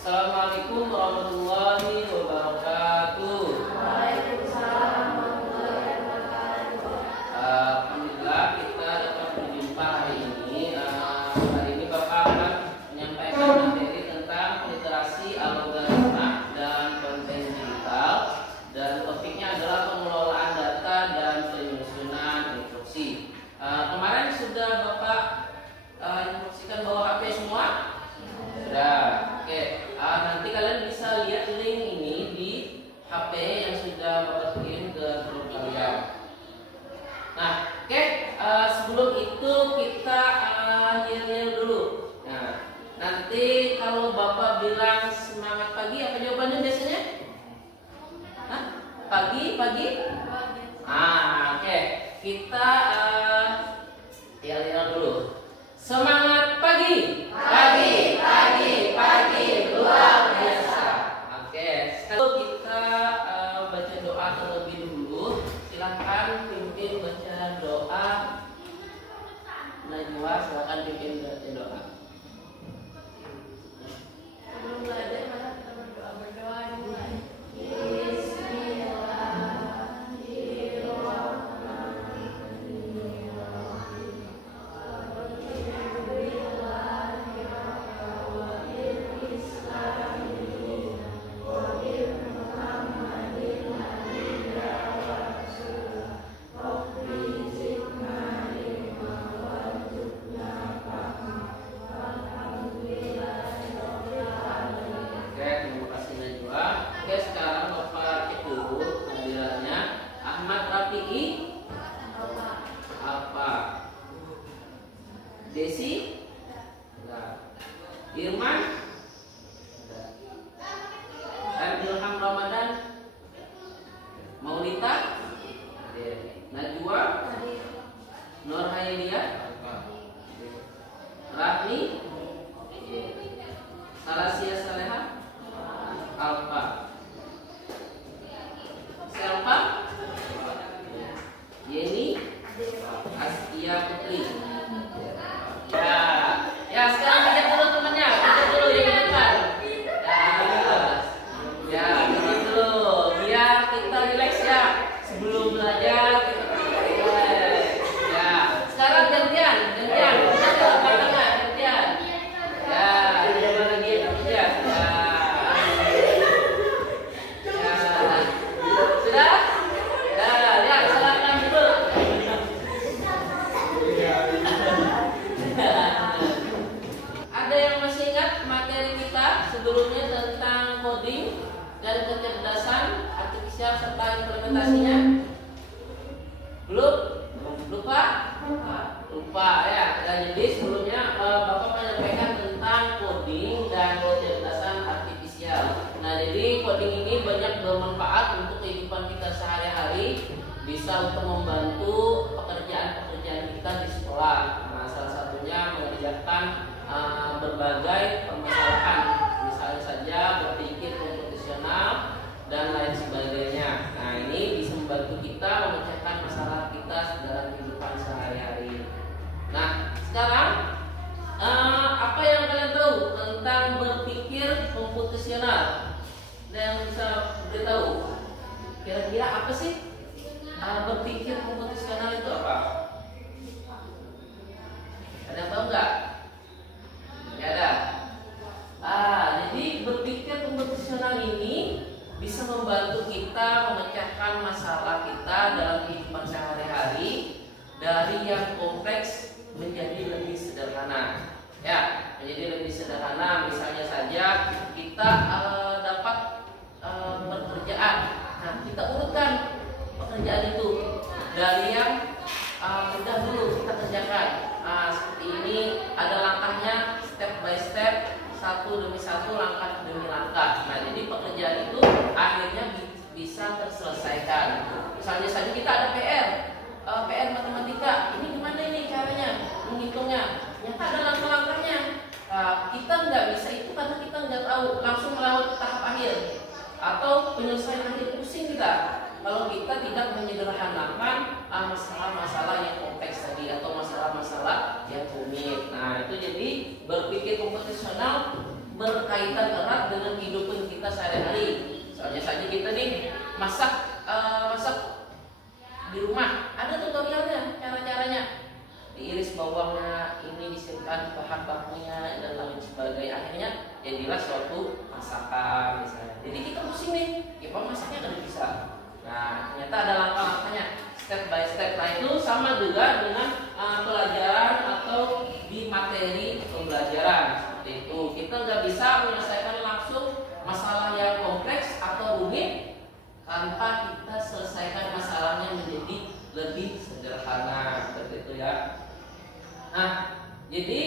Assalamualaikum warahmatullahi wabarakatuh. Waalaikumsalam warahmatullahi wabarakatuh. Alhamdulillah kita dapat berjumpa hari ini. Hari ini Bapak akan menyampaikan materi tentang literasi algoritma dan konten digital, dan topiknya adalah pengelolaan data dan penyusunan instruksi. Kemarin sudah Bapak instruksikan bawa HP semua? Sudah. Oke. Nanti kalian bisa lihat link ini di HP yang sudah Bapak kirim ke grup kalian. Nah, oke. Sebelum itu kita yel-yel dulu. Nah, nanti kalau Bapak bilang semangat pagi, apa jawabannya biasanya? Hah? Pagi? Oke. Kita yel-yel dulu. Semangat pagi. Pagi luar biasa. Oke, sekarang kita baca doa terlebih dulu. Silakan pimpin baca doa. Najwa, silakan pimpin baca doa. Sebelum belajar, mari kita berdoa dimulai. Desi, Irman, dan Ilham Ramadan, Maulita, Najwa, Nur Haylia, Rahmi, Salasia Saleha, Alfa, Selva, Yeni, Askia Putri. Ya sekarang kita dulu temannya, kita dulu yang di depan. Ya, kita dulu, biar kita relax ya. Sebelum belajar kita relax. Ya, sekarang gantian, kita jalan tangan, gantian. Ya, coba lagi ya. Sudah? Ya, silakan dulu. Ada yang masih ingat materi kita sebelumnya tentang coding dan kecerdasan artifisial serta implementasinya? Belum? Lupa ya. Dan jadi sebelumnya Bapak menyampaikan tentang coding dan kecerdasan artifisial. Nah, jadi coding ini banyak bermanfaat untuk kehidupan kita sehari-hari, bisa untuk membantu pekerjaan-pekerjaan kita di sekolah. Nah, salah satunya mengerjakan berbagai permasalahan, misalnya saja berpikir komputasional dan lain sebagainya. Nah, ini bisa membantu kita memecahkan masalah kita dalam kehidupan sehari-hari. Nah, sekarang apa yang kalian tahu tentang berpikir komputasional? Ada yang bisa beritahu? Kira-kira apa sih berpikir komputasional itu apa? Ada yang tahu nggak? Ya ada. Jadi berpikir komputasional ini bisa membantu kita memecahkan masalah kita dalam kehidupan sehari-hari dari yang kompleks menjadi lebih sederhana. Ya, menjadi lebih sederhana. Misalnya saja kita dapat pekerjaan. Nah, kita urutkan pekerjaan itu dari yang mudah dulu kita kerjakan. Seperti ini ada langkahnya, step by step, satu demi satu, langkah demi langkah. Nah, jadi pekerjaan itu akhirnya bisa terselesaikan. Misalnya saja kita ada PR matematika. Ini gimana ini caranya menghitungnya? Ternyata ada langkah-langkahnya. Kita nggak bisa itu karena kita nggak tahu, langsung melewati ke tahap akhir atau penyelesaian akhir, pusing kita kalau kita tidak menyederhanakan masalah-masalah yang kompleks tadi atau masalah-masalah yang rumit. Nah, itu jadi berpikir komputasional berkaitan erat dengan kehidupan kita sehari-hari. Soalnya saja kita nih masak di rumah, ada tutorialnya, cara-caranya. Diiris bawangnya, ini disiapkan bahan bakunya dan lain sebagainya. Akhirnya jadilah suatu masakan misalnya. Jadi kita pusing nih, gimana masaknya kan bisa. Nah, ternyata ada langkah-langkahnya, step by step. Nah, itu sama juga dengan pelajaran atau di materi pembelajaran seperti itu. Kita nggak bisa menyelesaikan langsung masalah yang kompleks atau rumit tanpa kita selesaikan masalahnya menjadi lebih sederhana seperti itu ya. Nah, jadi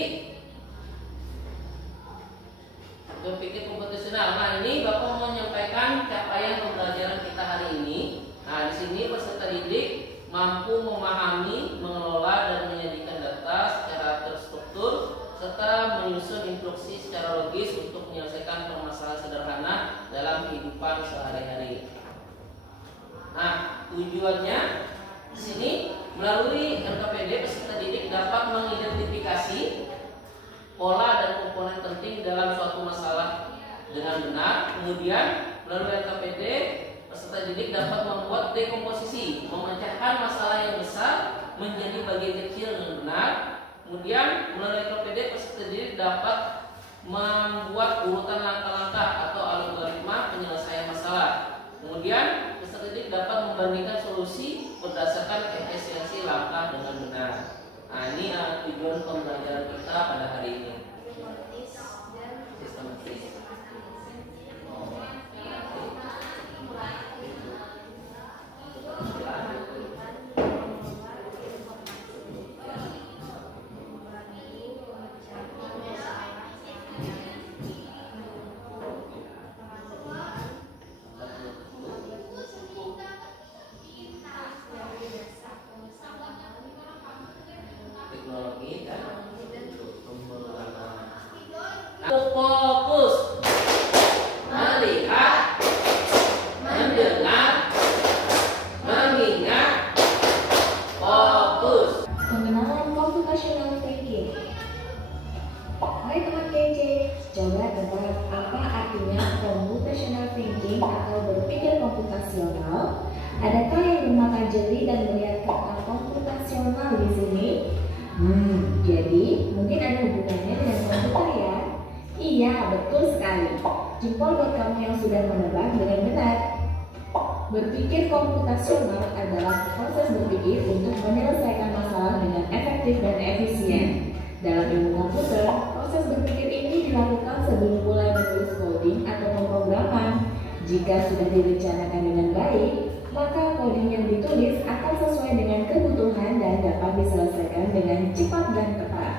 berpikir komputasional. Nah, ini Bapak mau menyampaikan capaian pembelajaran kita hari ini. Nah, di sini peserta didik mampu memahami, mengelola dan menyajikan data secara terstruktur serta menyusun instruksi secara logis untuk menyelesaikan permasalahan sederhana dalam kehidupan sehari-hari. Nah, tujuannya di sini melalui LKPD peserta didik dapat mengidentifikasi pola dan komponen penting dalam suatu masalah dengan benar. Kemudian melalui LKPD peserta didik dapat membuat dekomposisi, memecahkan masalah yang besar menjadi bagian kecil dengan benar. Kemudian melalui LKPD peserta didik dapat membuat urutan langkah-langkah atau algoritma penyelesaian masalah. Kemudian peserta didik dapat membandingkan solusi berdasarkan efisiensi langkah dengan benar. Nah, ini tujuan pembelajaran kita pada hari ini. Sistematis. Fokus, melihat, mendengar, mengingat, fokus. Pengenalan computational thinking. Hai teman kece, coba tebak apa artinya computational thinking atau berpikir komputasional? Adakah yang bermata jeli dan melihat kata komputasional di sini? Jadi mungkin ada hubungannya dengan komputer ya? Iya, betul sekali. Jempol buat kamu yang sudah menebak dengan benar. Berpikir komputasional adalah proses berpikir untuk menyelesaikan masalah dengan efektif dan efisien. Dalam ilmu komputer, proses berpikir ini dilakukan sebelum mulai menulis coding atau pemrograman. Jika sudah direncanakan dengan baik, maka coding yang ditulis akan sesuai dengan kebutuhan dan dapat diselesaikan dengan cepat dan tepat.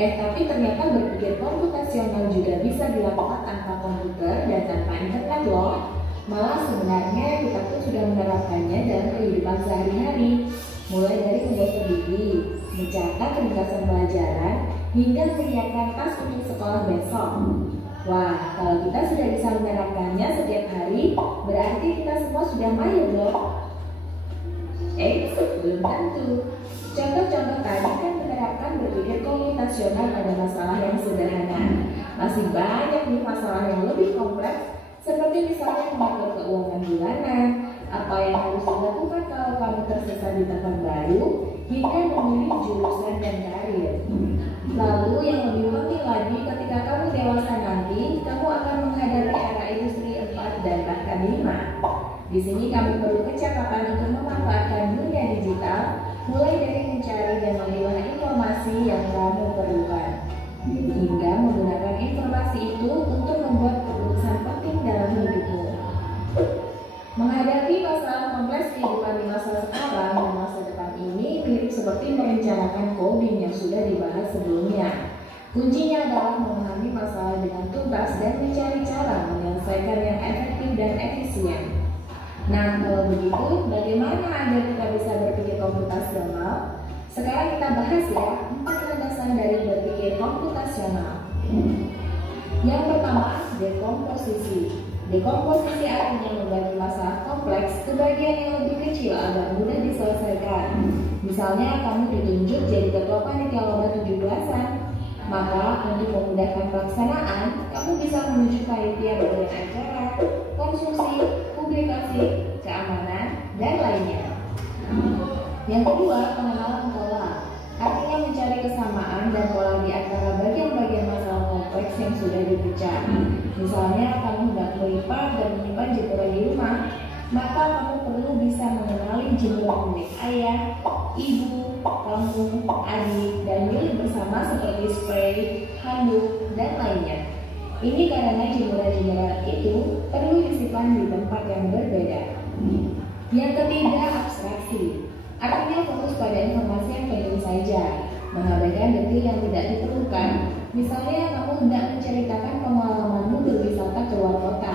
Tapi ternyata berpikir komputasional juga bisa dilakukan tanpa komputer dan tanpa internet loh. Malah sebenarnya kita pun sudah menerapkannya dalam kehidupan sehari-hari. Mulai dari membuat strategi, mencatat ringkasan pelajaran, hingga menyiapkan tas untuk sekolah besok. Wah, kalau kita sudah bisa menerapkannya setiap hari, berarti kita semua sudah mahir loh. Belum tentu. Contoh-contoh tadi kan menerapkan berpikir komputasional pada masalah yang sederhana. Masih banyak nih masalah yang lebih kompleks, seperti misalnya mengatur keuangan bulanan, apa yang harus dilakukan kalau kamu tersesat di tempat baru, hingga memilih jurusan dan karir. Lalu yang lebih penting lagi, ketika kamu dewasa nanti, kamu akan menghadapi era industri 4 dan bahkan 5. Di sini kamu perlu kecakapan untuk memanfaatkan dunia digital, mulai dari mencari dan memilah informasi yang kamu perlukan, hingga menggunakan informasi itu untuk membuat keputusan penting dalam hidupmu. Menghadapi masalah kompleks kehidupan di masa sekarang dan masa depan ini mirip seperti merencanakan coding yang sudah dibahas sebelumnya. Kuncinya adalah memahami masalah dengan tuntas dan mencari cara menyelesaikan yang efektif dan efisien. Nah, kalau begitu, bagaimana agar kita bisa berpikir komputasional? Sekarang kita bahas ya 4 landasan dari berpikir komputasional. Yang pertama, dekomposisi. Dekomposisi artinya membagi masalah kompleks ke bagian yang lebih kecil agar mudah diselesaikan. Misalnya, kamu ditunjuk jadi ketua panitia lomba 17-an. Maka untuk memudahkan pelaksanaan, kamu bisa menuju panitia bagian acara, konsumsi, publikasi, keamanan, dan lainnya. Yang kedua, pengenalan pola. Artinya mencari kesamaan dan pola di antara bagian-bagian masalah kompleks yang sudah dipecah. Misalnya, kamu hendak melipat dan menyimpan jemuran di rumah, maka kamu perlu bisa mengenali jemuran milik ayah, ibu, kamu, adik, dan milik bersama seperti spray, handuk, dan lainnya. Ini karena jemuran-jemuran itu perlu disimpan di tempat yang berbeda. Yang ketiga, abstraksi. Artinya fokus pada informasi yang penting saja, mengabaikan detil yang tidak diperlukan. Misalnya, kamu hendak menceritakan pengalamanmu berwisata ke luar kota.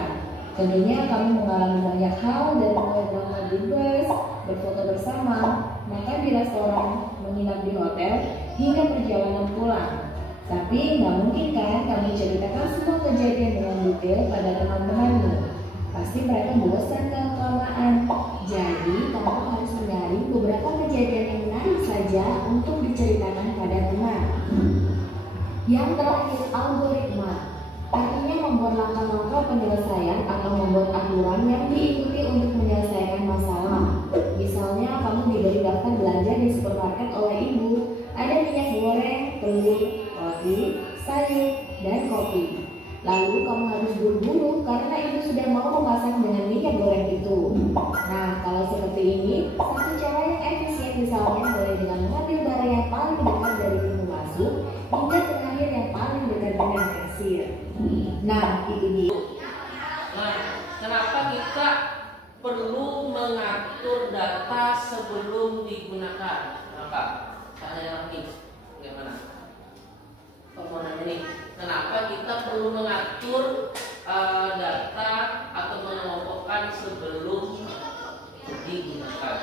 Tentunya kamu mengalami banyak hal dari mulai berangkat di bus, berfoto bersama, makan di restoran, menginap di hotel, hingga perjalanan pulang. Tapi nggak mungkin kan kamu ceritakan semua kejadian dengan detail pada teman-temanmu. Pasti mereka bosan kalau kelamaan. Jadi kamu harus menyaring beberapa kejadian yang menarik saja untuk diceritakan pada teman. Yang terakhir, algoritma. Artinya membuat langkah-langkah penyelesaian atau membuat aturan yang diikuti untuk menyelesaikan masalah. Misalnya kamu diberi daftar belanja di supermarket oleh ibu. Ada minyak goreng, telur, roti, sayur, dan kopi. Lalu kamu harus buru-buru karena ibu sudah mau memasak dengan minyak goreng itu. Nah, kalau seperti ini, satu cara yang efisien misalnya mulai dengan mengambil barang yang paling dekat dari pintu masuk hingga terakhir yang paling dekat dengan kasir. Nah, itu dia. Nah, kenapa kita perlu mengatur data sebelum digunakan? Kenapa? Saya lagi, bagaimana? Permohonan ini. Kenapa kita perlu mengatur data atau mengelompokkan sebelum digunakan?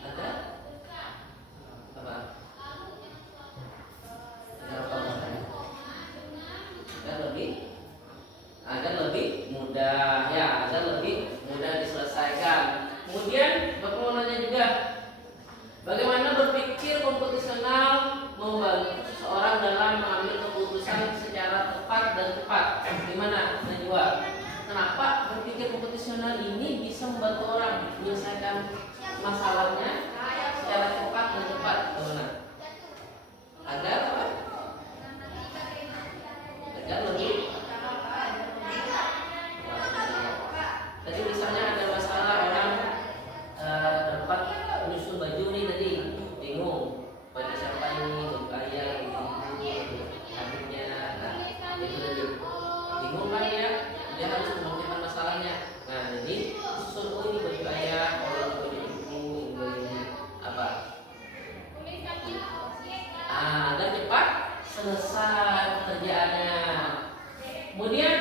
Ada? Apa? Agar lebih mudah, ya, agar lebih mudah diselesaikan. Kemudian permohonannya juga, bagaimana berpikir komputasional membantu seseorang dalam mengambil keputusan secara tepat dan cepat. Gimana? Najwa, kenapa berpikir komputasional ini bisa membantu orang menyelesaikan masalahnya secara cepat dan cepat? Gimana? Agar apa? Agar lebih. Tadi misalnya ada masalah orang dapat menyusun baju nih tadi, bingung baju siapa ini, baju ayah, baju adiknya, nah itu tadi bingung kan dia harus memecahkan masalahnya. Nah jadi susun, oh ini baju ayah, oh ini baju ibu, ini apa? Agar cepat selesai pekerjaannya. Kemudian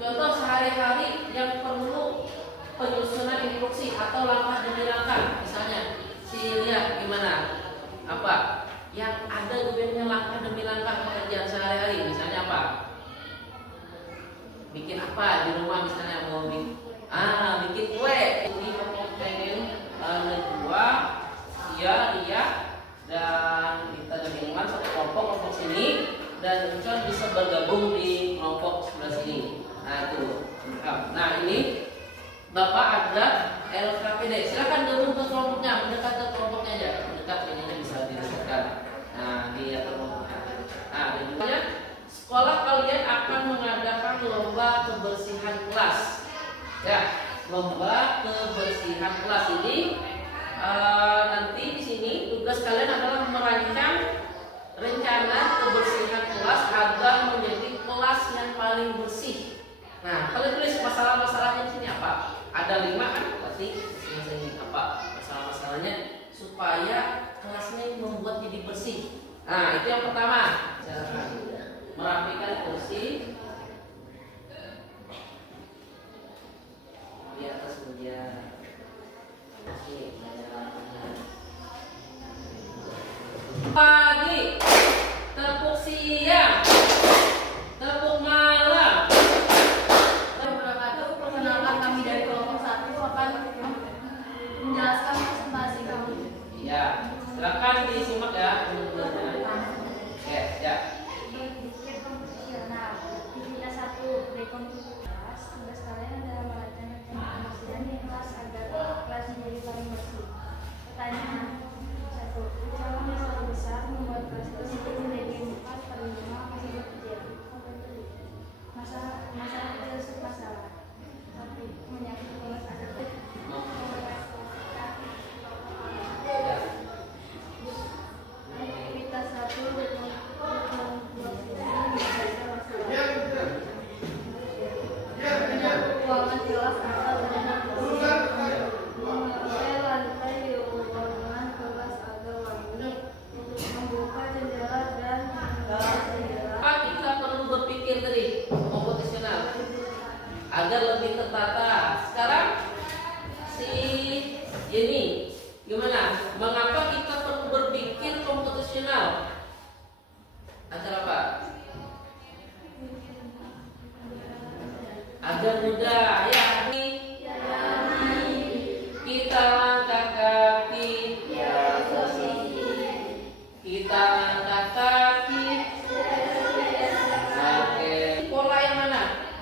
contoh sehari-hari yang perlu penyusunan instruksi atau langkah demi langkah. Misalnya, si lihat gimana? Apa? Yang ada gue langkah demi langkah pekerjaan sehari-hari. Misalnya apa? Bikin apa di rumah? Misalnya mau bikin kue. Ini pengen Najwa, Ria, dan kita gabungan satu kelompok sini, dan Ucon bisa bergabung di kelompok sebelah sini. Nah itu. Nah ini Bapak ada LKPD. Silakan gabung ke kelompoknya, mendekat ke kelompoknya aja. Mendekat ini bisa didekatkan. Nah di kelompoknya. Nah dan juga sekolah kalian akan mengadakan lomba kebersihan kelas. Ya, lomba kebersihan kelas ini nanti di sini tugas kalian adalah merancang rencana kebersihan kelas agar menjadi kelas yang paling bersih. Nah, kalian tulis masalah-masalahnya di sini apa? Ada 5 kan? Berarti masing-masing apa? Masalah-masalahnya supaya kelasnya membuat jadi bersih. Nah, itu yang pertama. Merapikan kursi di atas meja. Pagi, tepuk siang, tepuk malam. Perkenalkan kami dari kelompok 1 akan menjelaskan presentasi kami. Ya, silakan agar mudah. Ya, kita langkah kaki, kita langkah kaki. Oke, pola yang mana?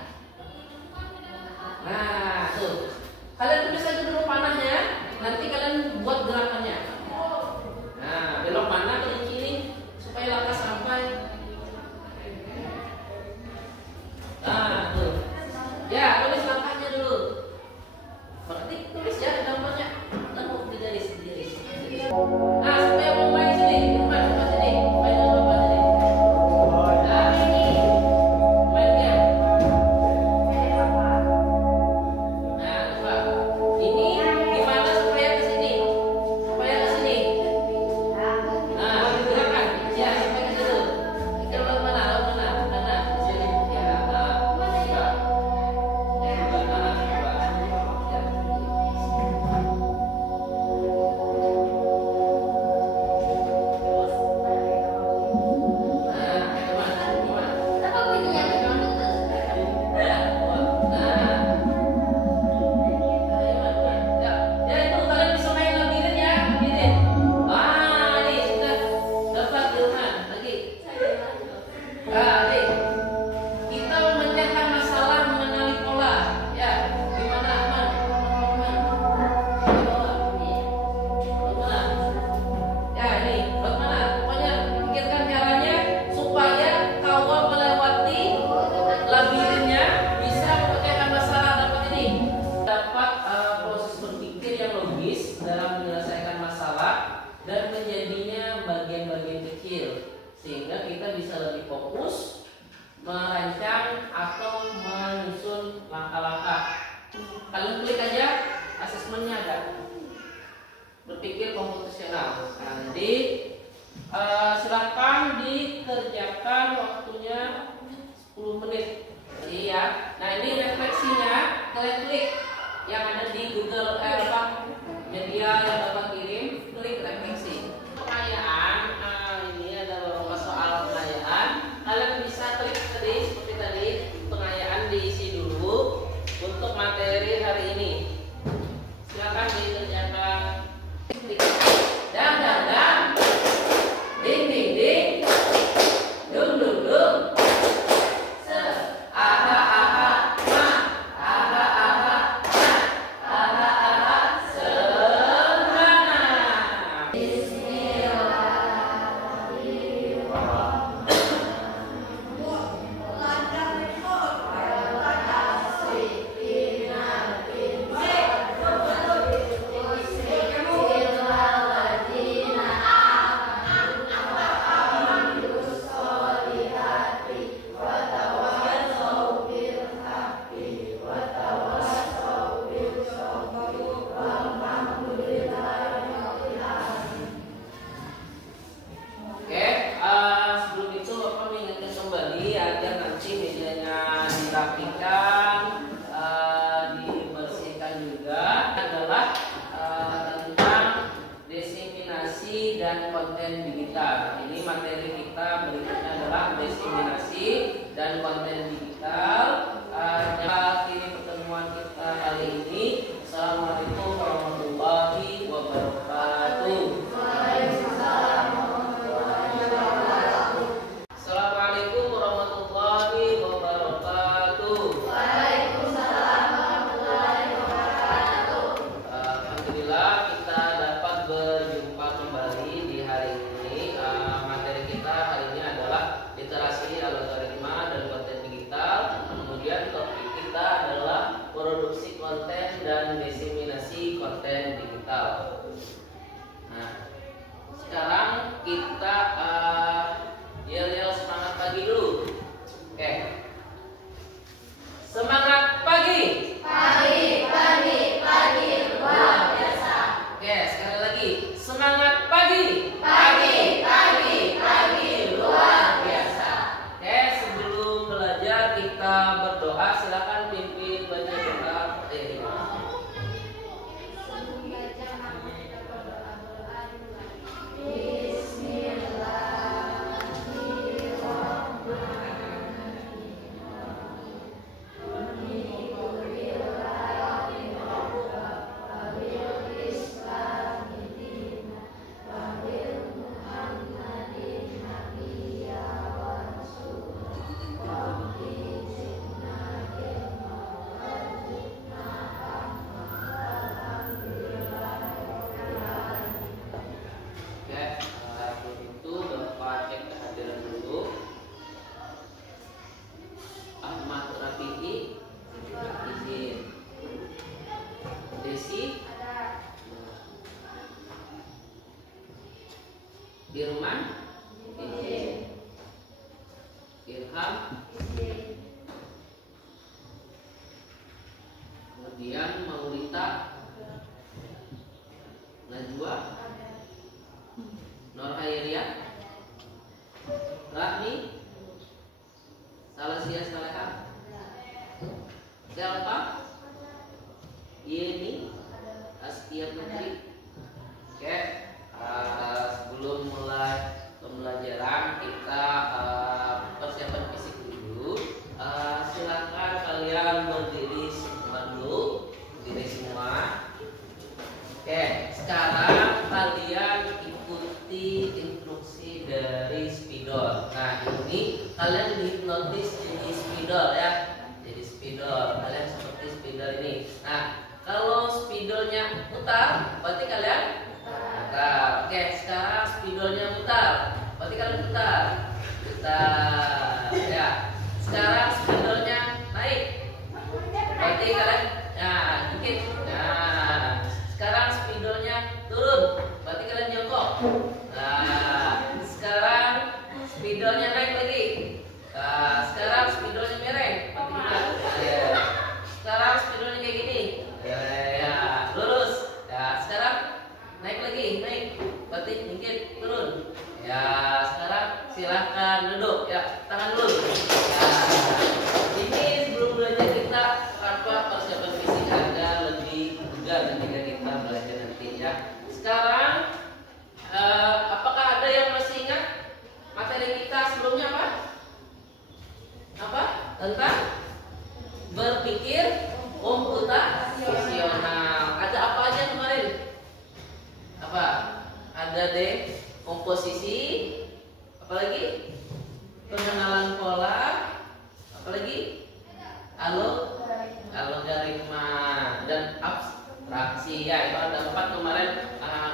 Nah, tuh. Kalian tulis aja dulu panahnya, nanti kalian buat gerakannya. Nah, belok mana ke kiri supaya langkah sampai. Nah, tuh. Ya, tulis langkahnya dulu. Berarti tulis ya gambarnya. Lalu digaris. Nah, supaya mau main sini, main sini, main sama Bapak sini. Nah, main dia. Nah, coba. Ini gimana supaya ke sini? Supaya ke sini. Nah, gerakan. Ya, supaya ke situ. Kita lawan mana? Mana? Di sini. Ya, nah. Coba. Dan menjadinya bagian-bagian kecil sehingga kita bisa lebih fokus merancang atau menyusun langkah-langkah. Kalian klik aja asesmennya kan, berpikir komputasional. Nanti silakan dikerjakan waktunya 10 menit. Jadi ya, nah ini refleksinya kalian klik yang ada di Google media yang Bapak kirim, klik refleksi. Pengayaan, ini ada beberapa soal pengayaan. Kalian bisa klik tadi seperti tadi, pengayaan diisi dulu untuk materi hari ini. Silakan dikerjakan. Dang, ding, ding, ding, dung, dung, dung. Dirapikan, dibersihkan juga adalah tentang diseminasi dan konten digital. Ini materi kita berikutnya adalah diseminasi dan konten digital. Akhiri pertemuan kita kali ini. Assalamualaikum warahmatullahi wabarakatuh. Assalamualaikum warahmatullahi wabarakatuh. Alhamdulillah kita dapat berjumpa kembali di hari ini. Materi kita hari ini adalah literasi algoritma dan konten digital. Kemudian topik kita Ilham, kemudian Maulita, Najwa, Nur Hayria, Rahmi, Salasia Saleha, Selva, Yeni, Astia Putri. Oke, sebelum mulai pembelajaran kita persiapan fisik dulu. Silakan kalian berdiri dulu, berdiri semua. Oke, sekarang kalian ikuti instruksi dari spidol. Nah, ini kalian dihipnotis jadi spidol ya. Jadi spidol, kalian seperti spidol ini. Nah, kalau spidolnya putar, berarti kalian putar. Oke, sekarang spidolnya putar, berarti kalian putar. Putar. Ya. Sekarang spidolnya naik, berarti kalian dikit. Nah, sekarang spidolnya turun, berarti kalian jongkok. Nah, sekarang spidolnya naik lagi. Nah, sekarang spidolnya miring, berarti gimana? Sekarang spidolnya kayak gini. Ya, lurus. Ya, sekarang naik lagi, naik. Berarti dikit turun. Ya, sekarang silahkan duduk. Ya, tangan dulu. Nah, ini sebelum belajar kita persiapan fisik agar lebih bugar ketika kita belajar nanti ya. Sekarang apakah ada yang masih ingat materi kita sebelumnya apa? Apa? Tentang berpikir komputasional. Ada apa aja kemarin? Apa? Ada komposisi, apalagi pengenalan pola, apalagi algoritma dan abstraksi ya. Itu ada 4 kemarin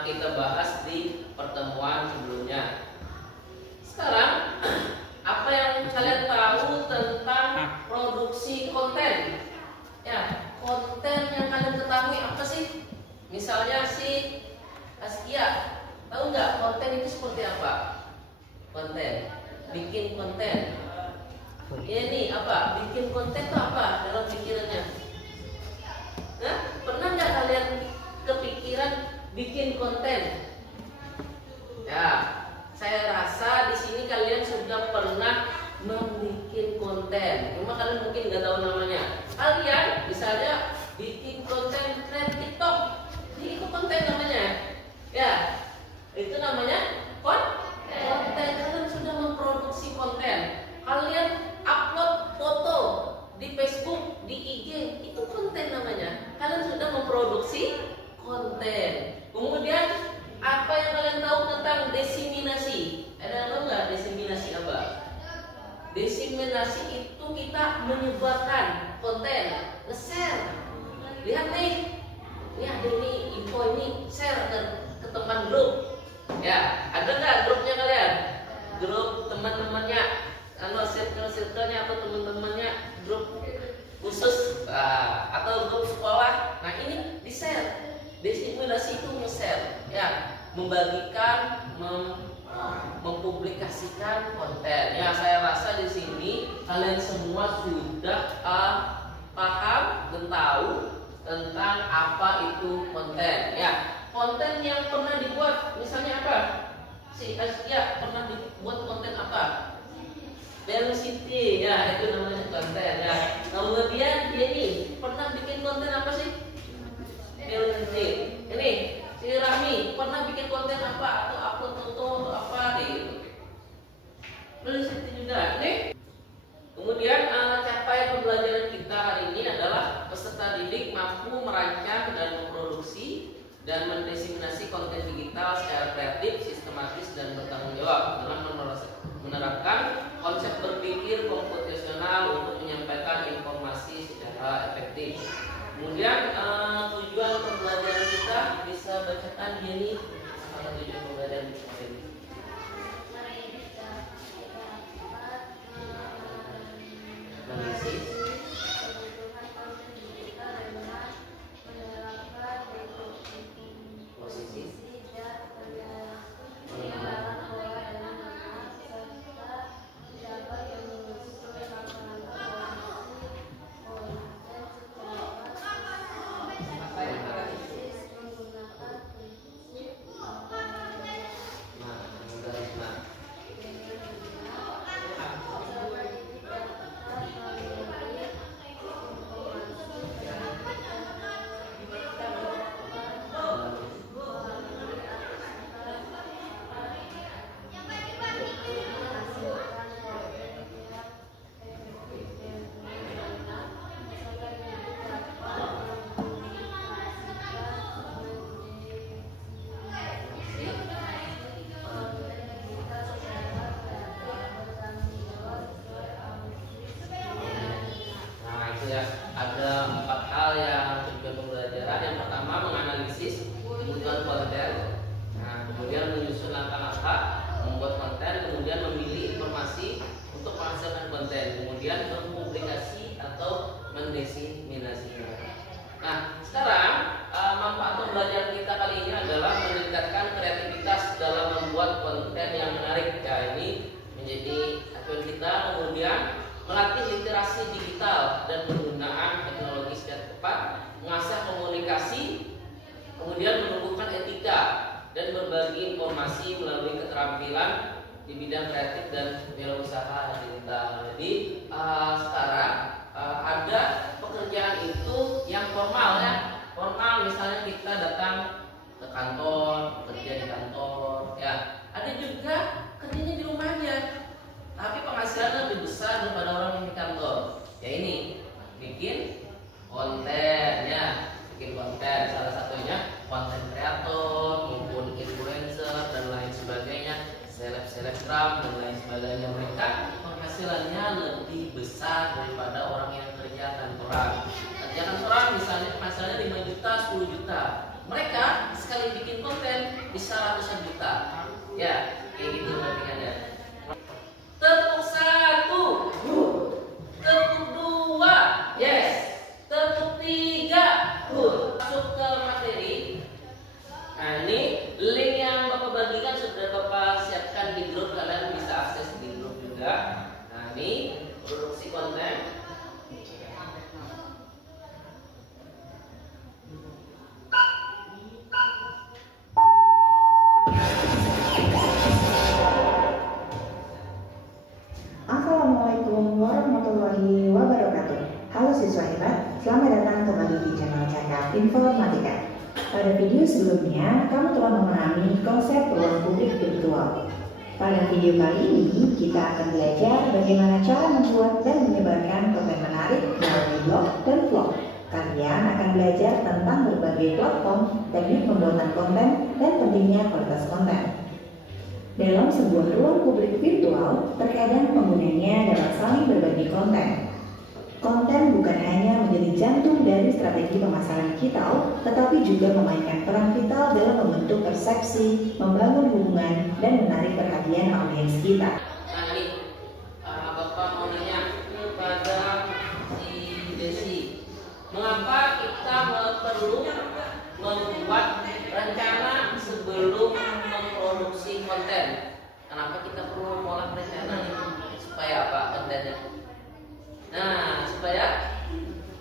kita bahas di pertemuan sebelumnya. Sekarang apa yang kalian tahu tentang produksi konten? Ya, konten yang kalian ketahui apa sih? Misalnya si Askia, tahu nggak konten itu seperti apa? Konten, bikin konten. Ini apa? Bikin konten itu apa dalam pikirannya? Nah, pernah nggak kalian kepikiran bikin konten? Ya, saya rasa di sini kalian sudah pernah membuat konten. Cuma kalian mungkin nggak tahu namanya. Kalian misalnya bikin konten tren TikTok, itu konten namanya. Ya, itu namanya konten. Kalian sudah memproduksi konten. Kalian upload foto di Facebook, di IG, itu konten namanya. Kalian sudah memproduksi konten. Kemudian apa yang kalian tahu tentang diseminasi? Ada yang tahu nggak diseminasi apa? Diseminasi itu kita menyebarkan konten, nge-share. Lihat nih, ini ada ini info ini, share ke teman grup. Ya, ada nggak grupnya kalian? Grup teman-temannya, kalau circle-circle-nya atau teman-temannya, grup khusus atau grup sekolah. Nah, ini di-share. Diseminasi itu nge-share, ya, membagikan, mempublikasikan konten. Ya, saya rasa di sini kalian semua sudah paham dan tahu tentang apa itu konten. Ya, konten yang pernah dibuat, misalnya apa? Si Askia pernah dibuat konten apa? Velocity, ya, itu namanya konten. Ya, kemudian Jenny pernah bikin konten apa sih? Velocity. Ini si Rami pernah bikin konten apa atau upload foto apa di Velocity juga. Oke. Kemudian capaian pembelajaran kita hari ini adalah peserta didik mampu merancang dan memproduksi dan mendiseminasi konten digital secara kreatif, sistematis dan bertanggung jawab dalam menerapkan konsep berpikir komputasional untuk menyampaikan informasi secara efektif. Kemudian tujuan pembelajaran kita bisa bacakan Jenny. Apa tujuan pembelajaran kita? kemudian mempublikasi atau mendiseminasinya. Nah, sekarang manfaat pembelajaran kita kali ini adalah meningkatkan kreativitas dalam membuat konten yang menarik. Ya, ini menjadi acuan kita. Kemudian melatih literasi digital dan penggunaan teknologi secara tepat, mengasah komunikasi, kemudian menumbuhkan etika dan berbagi informasi melalui keterampilan di bidang kreatif dan wirausaha digital. Jadi sekarang ada pekerjaan itu yang formal ya. Formal misalnya kita datang ke kantor, bekerja di kantor ya. Ada juga kerjanya di rumah aja, tapi penghasilannya lebih besar daripada orang yang di kantor. Ya ini bikin konten ya, bikin konten, salah satunya konten kreator maupun influencer dan lain sebagainya, selebgram dan lain sebagainya. Mereka penghasilannya lebih besar daripada orang yang kerja kantoran. Kerja kantoran misalnya penghasilannya 5 juta, 10 juta. Mereka sekali bikin konten bisa ratusan juta. Ya, kayak gitu perbandingannya. Tepuk 1, tepuk 2, yes. Tepuk 3, masuk ke materi. Nah, ini link yang Bapak bagikan sudah Bapak siapkan di grup, kalian bisa akses di grup juga. Nah, ini produksi konten. Assalamualaikum warahmatullahi wabarakatuh. Halo siswa hebat, selamat datang kembali di channel Cakap Informatika. Pada video sebelumnya, kamu telah memahami konsep ruang publik virtual. Pada video kali ini, kita akan belajar bagaimana cara membuat dan menyebarkan konten menarik melalui blog dan vlog. Kalian akan belajar tentang berbagai platform, teknik pembuatan konten, dan pentingnya kualitas konten. Dalam sebuah ruang publik virtual, terkadang penggunanya dapat saling berbagi konten. Konten bukan hanya menjadi jantung dari strategi pemasaran digital, tetapi juga memainkan peran vital dalam membentuk persepsi, membangun hubungan, dan menarik perhatian audiens kita. Nah ini, Bapak mau nanya kepada si Desi, mengapa kita perlu membuat rencana sebelum memproduksi konten? Kenapa kita perlu mengolah rencana ini? Supaya apa kontennya? Nah, supaya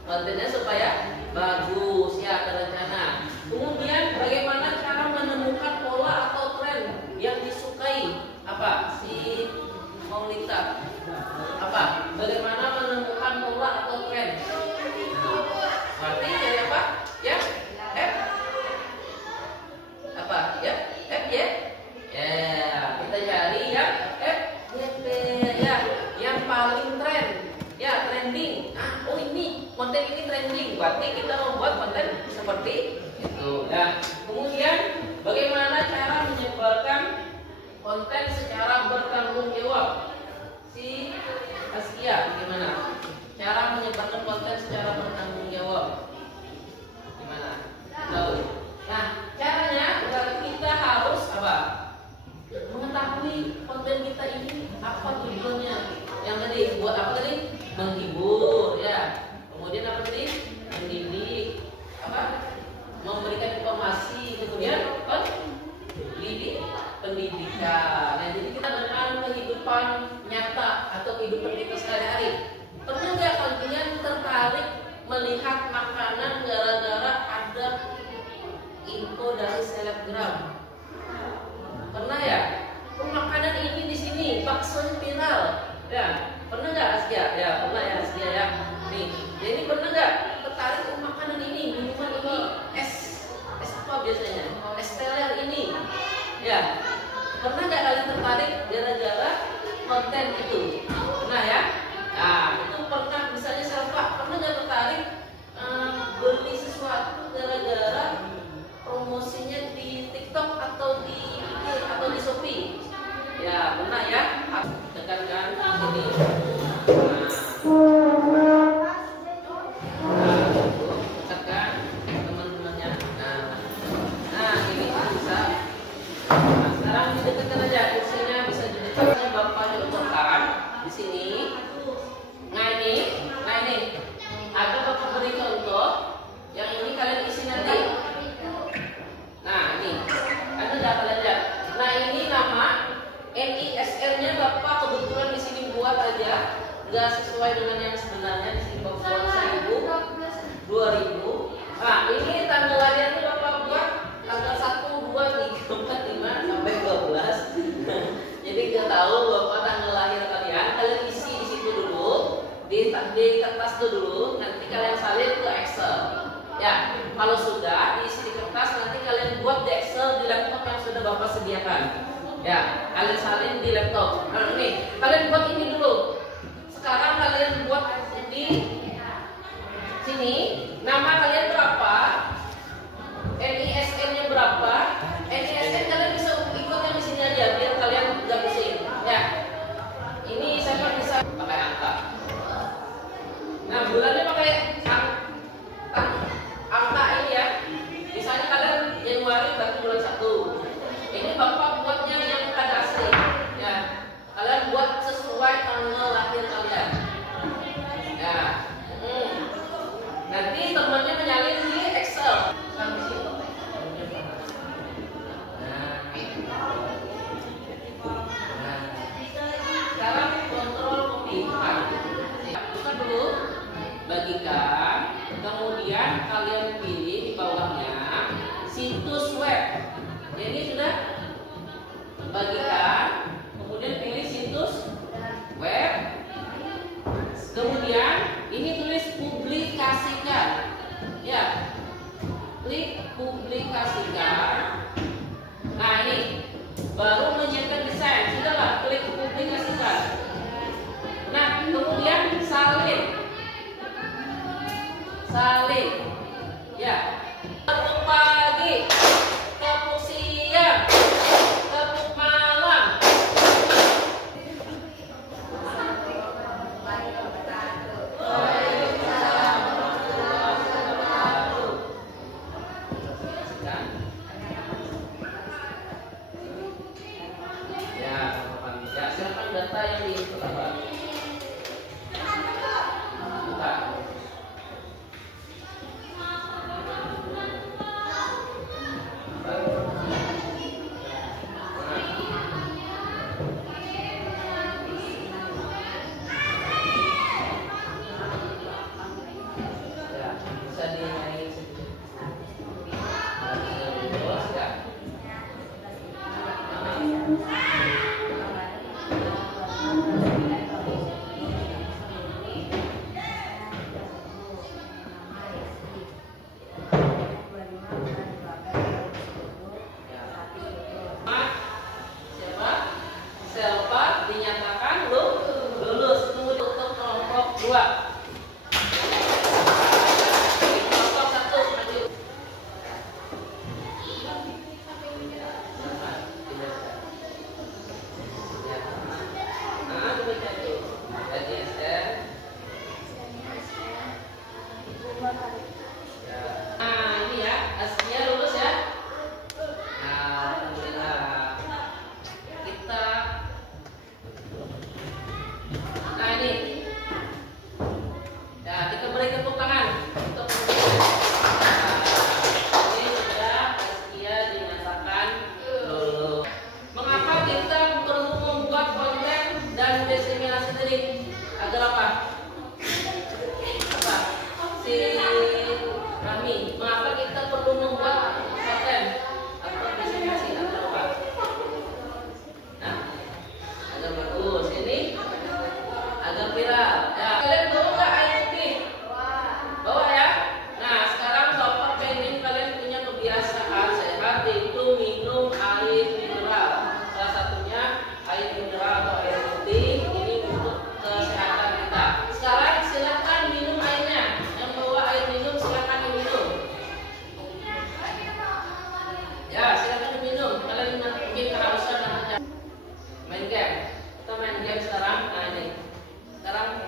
kontennya supaya bagus ya, terencana. Kemudian bagaimana cara menemukan pola atau tren yang disukai apa si Maulita? Apa? Bagaimana menemukan pola atau tren? Berarti dari apa? Ya, F. Apa? Ya, F ya. Ya, kita cari ya F, ya, yang paling tren. Ya, trending. Ah, oh ini konten ini trending. Berarti kita membuat konten seperti itu. Nah, kemudian bagaimana cara menyebarkan konten secara bertanggung jawab? Si Askia, gimana? Cara menyebarkan konten secara bertanggung jawab? Gimana? Tahu? Nah, caranya berarti kita harus apa? Mengetahui konten kita ini apa tujuannya. Yang tadi buat apa tadi? Menghibur ya, kemudian apa tadi? Mendidik, apa? Memberikan informasi, kemudian pendidikan. Nah, jadi kita dengan kehidupan nyata atau kehidupan kita sehari-hari, pernah nggak kalian tertarik melihat makanan gara-gara ada info dari selebgram? Pernah ya? Oh, makanan ini di sini bakso viral ya. Pernah nggak Askia? Ya pernah ya Askia ya. Nih, jadi pernah nggak tertarik makanan ini, minuman ini, es apa biasanya? Es teler ini, ya. Pernah nggak kalian tertarik gara-gara konten itu? Pernah ya? Nah, itu pernah misalnya siapa? Pernah nggak tertarik beli sesuatu gara-gara promosinya di TikTok atau di IG atau di Shopee? Ya pernah ya? Tekankan ini. Tekan teman-temannya. Nah ini bisa. Nah, sekarang didekatkan aja kursinya, bisa didekatkan Bapak letakkan di sini. saja, nggak sesuai dengan yang sebenarnya. Di sini Bapak buat 1000, 2000. Nah, ini tanggal lahirnya Bapak buat tanggal 1, 2, 3, 4, 5 sampai 12. Jadi nggak tahu Bapak tanggal lahir kalian. Kalian isi di situ dulu, di kertas itu dulu. Nanti kalian salin ke Excel. Ya, kalau sudah diisi di kertas, nanti kalian buat di Excel di laptop yang sudah Bapak sediakan. Ya, kalian salin di laptop. Nah, ini kalian buat ini dulu. Sekarang kalian buat di sini. Nama kalian berapa? NISN-nya berapa? NISN kalian bisa ikut yang di sini aja biar kalian nggak pusing. Ya, ini saya bisa pakai angka. Nah, bulannya pakai angka ini ya. Misalnya kalian Januari berarti bulan 1. Ini Bapak buatnya yang pada asli. Ya, kalian buat sesuai tanggal lahir kalian. Ya, nanti temannya menyalin di Excel. Sekarang kontrol copy. Buka dulu, bagikan. Kemudian kalian pilih di bawahnya situs web. Jadi sudah bagikan. Kemudian pilih situs web. Kemudian ini tulis publikasikan. Ya, klik publikasikan. Nah, ini baru menyiapkan desain. Sudahlah, klik publikasikan. Nah, kemudian salin. Ya, tepuk pagi, tepuk siang, tepuk malam. Ya, silakan data yang diinput apa? Buka. Main game. Kita main game sekarang. Nah, ini. Sekarang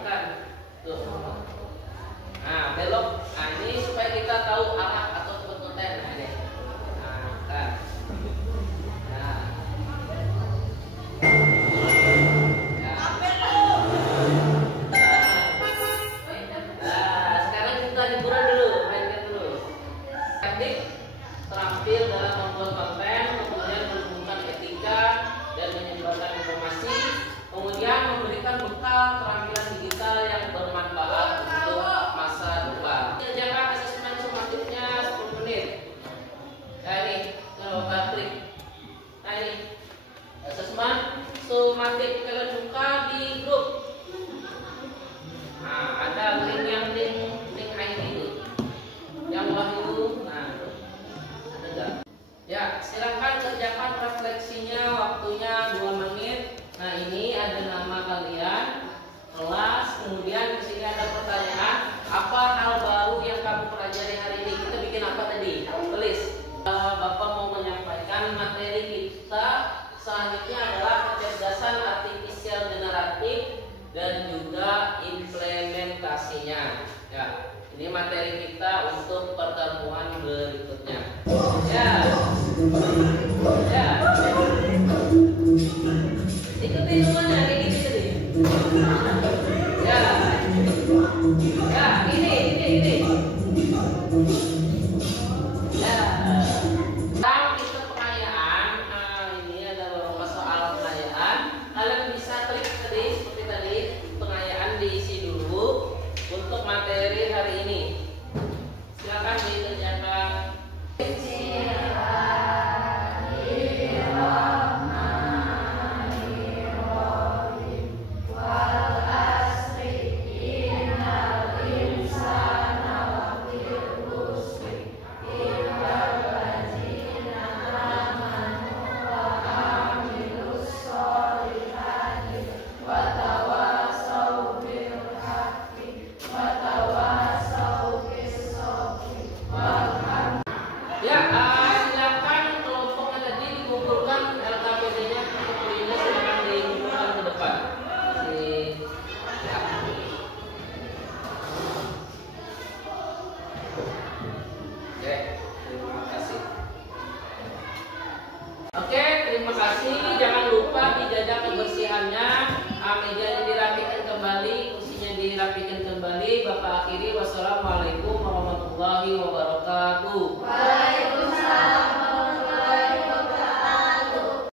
dan juga implementasinya. Ya, ini materi kita untuk pertemuan berikutnya. Ya, ikutin semuanya kayak gini tadi. Ini. Ya, sekarang kita pengayaan. Ini ada beberapa soal pengayaan. Kalian bisa klik tadi seperti tadi, pengayaan diisi dulu untuk materi hari ini. Silakan dikerjakan. Silakan kelompoknya tadi dikumpulkan LKPD-nya untuk kuliahnya, silakan dikumpulkan ke depan. Oke, terima kasih. Oke, terima kasih. Jangan lupa dijaga kebersihannya, mejanya dirapikan kembali, kursinya dirapikan kembali. Bapak akhiri, wassalamualaikum warahmatullahi wabarakatuh.